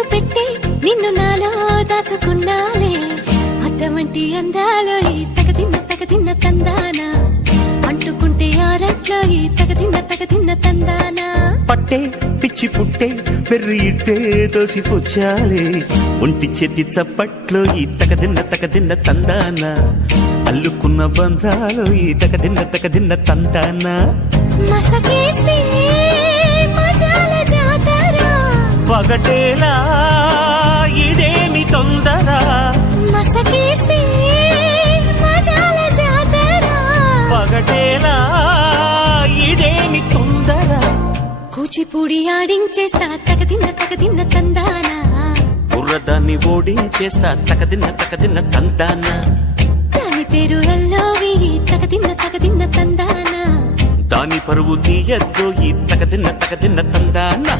కన్ను పెట్టి నిన్ను నాలో దాచుకున్నాలే అద్దమంటి అందాలో ఈ తగదిన్న తందానా అంటుకుంటే ఆరట్లో ఈ తగదిన్న తందానా పట్టే పిచ్చి పుట్టే పెర్రి ఇట్టే దోసిపుచ్చాలే ఒంటి చేతి చప్పట్లో ఈ తగదిన్న తందానా అల్లుకున్న బంధాలు ఈ తగదిన్న తందానా మసకేస్తే మజాల జాతర పగటేలా ఇదేమి తొందర మసకేస్తే మజాల జాతర పగటేలా ఇదేమి తొందర కూచిపూడి ఆడించేస్తా తగదిన్న తందానా బుర్రదాన్ని ఓడించేస్తా తగదిన్న తందానా దాని పేరు ఎల్లోవి తగదిన్న తందానా దాని పరువు తీయద్దు ఈ తగదిన్న తందానా